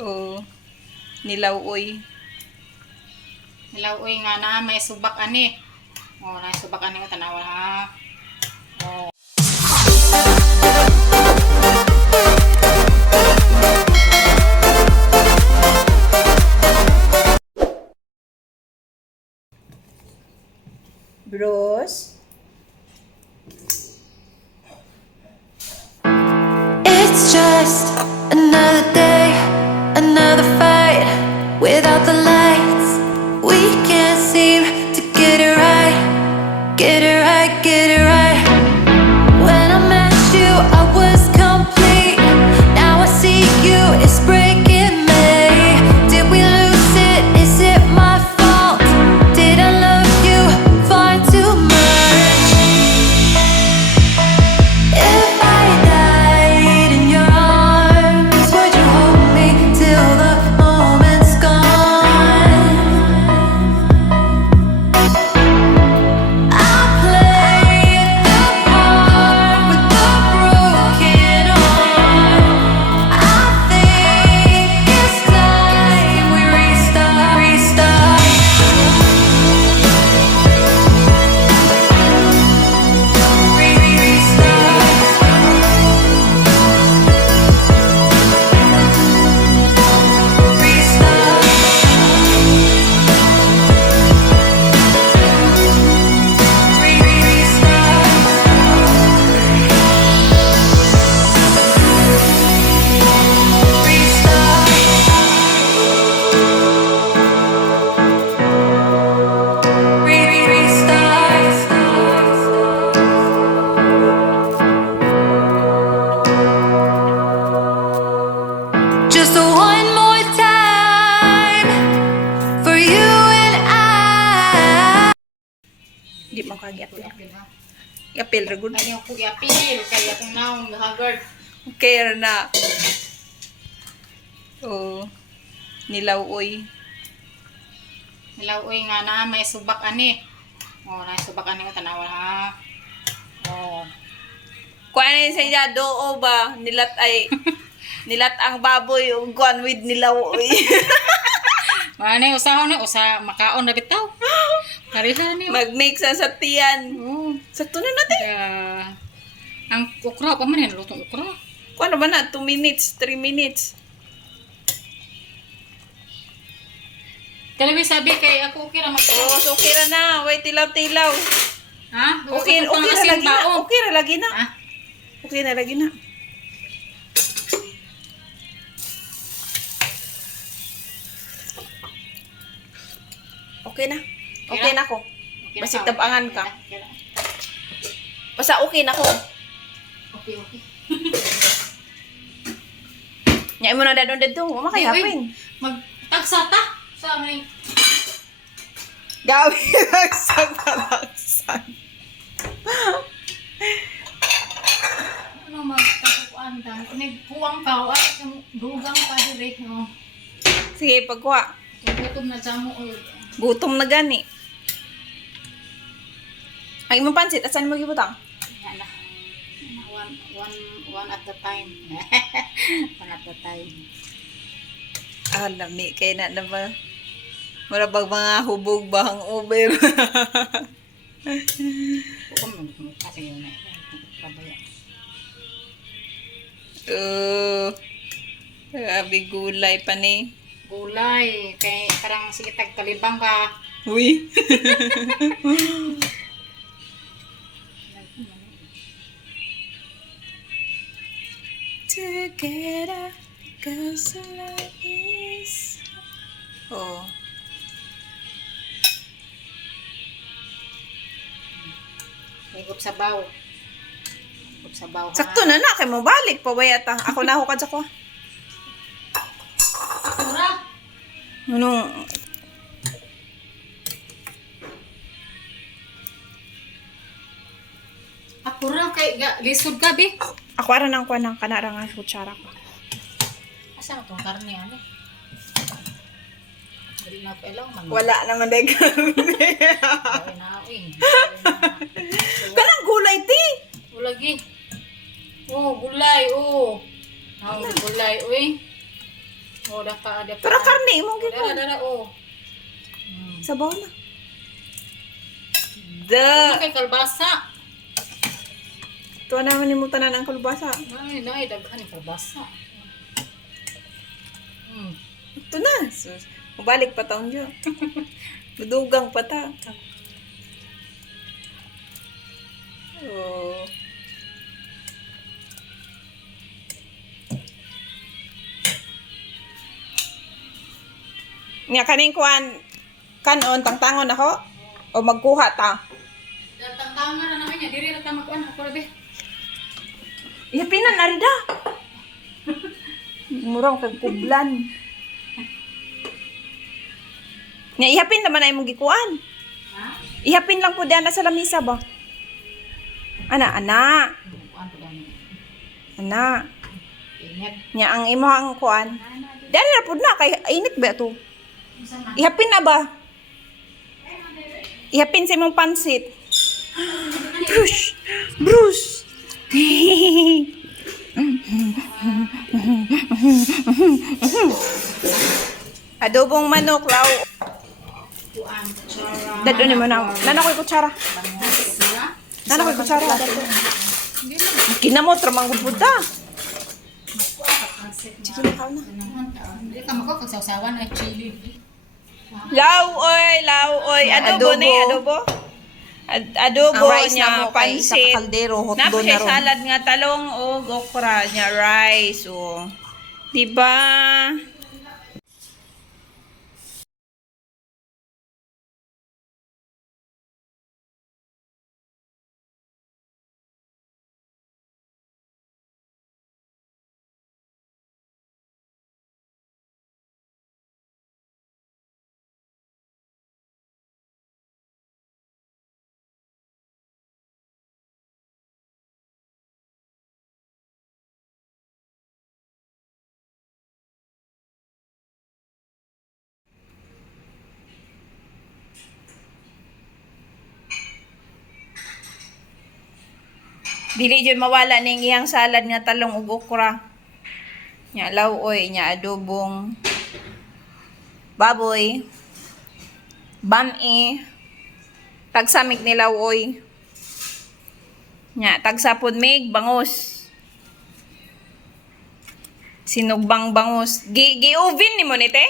Oo. Nilaw-oy. Nilaw-oy nga na may subak ani. Oh, na subak ani mo tanawa ha. Oh. Bros. It's just another day, another fight. Without the lights, we can't seem to get it right. Get it right, get it right. When I met you, I was complete. Now I see you, it's breaking me. Did we lose it? Is it my fault? Did I love you far too much? If I died in your arms, would you hold me till the moment's gone? I played the part with the broken heart. I think it's time we restart, restart. Just one more time for you and I. Di man kagi apil. Apil ha. Apil ra gud. Ay ko iapil kay atong naong haggard. Okay ra na. Oo. Nilaw-oy. Nilaw-oy nga na may subak ani. Oh, na subak ani mo tanawa ha. Oh. Kuan ni sa iya doo ba nilat ay nilat ang baboy ug kuan with nilaw-oy. Mane usahon ni usa makaon na bitaw. Kariha ni. Mag-mix sa tiyan. Oh. Sakto na natin. Ang ukra pa man yan, lutong ukra. Kuan ba na 2 minutes, 3 minutes. Kalabi sabi kay ako okay ra Oh, so okay ra na. Way tilaw-tilaw. Ha? Okay, okay ra lagi na. Okay ra lagi na. Ha? Okay na lagi na. Okay na. Okay na ko. Basig tabangan ka. Basta okay na ko. Okay, okay. Nya mo na dadon dito. Wa makayapin. Magtagsa ta. Sa may Gawi lang talaksan. ano magtaguan ta. Nagkuwang ka at yung dugang pa dire. Oh. Sige, pagkuha. Tugutom na jamo oy. Gutom na gani. Ay mo pansit, asan mo gibutang? Yan na. One at a time. One at a time. Lami kay na naman. Marabag mga hubog bahang uber. Hukom mo kasi yun na. Pabaya. Grabe gulay pa ni. Gulay. Kay parang sige tagtalibang ka. Uy. Together, cause love is... Oh. Higup sabaw. Higup sabaw ha. Sakto na na, kay mo balik pa bayata. Ako na hukad sa ko. Mura. Ano? Ako ra kay lisod ka be. Ako ara nang kuan ng kanara nga kutsara ko. Asa na tong karne ano? Dili na pa lang man. Wala naman day karne. Ay na ing. Kanang gulay ti. Ulagi. Oh, gulay oh. Ang gulay uy. Oh, daka. Pero karne mo Dara, gikuan. dara, oh. Sabaw na. Ano kay kalbasa? Tuwa naman ni mo tanan ang kalbasa. Ay, daghan ni kalbasa. Ito na. Sus. Mabalik pa taon dyan. Dudugang pa ta. Oh. Nga kaning kuan kanon tangtangon ako o magkuha ta. Tangtangan na naman niya, diri ra ta magkuan ako ra be. Ihapinan arida. Murang kag kublan. Nga ihapin naman ay mong gikuan. Ha? Ihapin lang po diyan sa lamisa ba? Ana. Kuan to dami. Ana. Ingat. Nya ang imo ang kuan. Dali na pud na kay init ba to? Unsa man? Ihapin na ba? Ihapin sa imong pansit. Bruce! Bruce! Adobong manok, law. Kuan, kutsara. Dado ni mo na. Nana ko'y kutsara. Sila? Nana ko'y kutsara. Dado. Hindi na. Kinamot, ramang gudputa. Pansit na. Sige na kao na. Hindi ka makakasawsawan ay chili. Law, oy. Adobo ni, adobo. Adobo niya, pansit. Napos siya salad nga talong o okra niya, rice o. Diba? Dili jud mawala ning iyang salad nga talong ug okra. Nya lawoy, nya adobong baboy. Bami. Tagsamig ni lawoy. Nya tagsapod mig bangus. Sinugbang bangus. Gi oven ni mo ni te?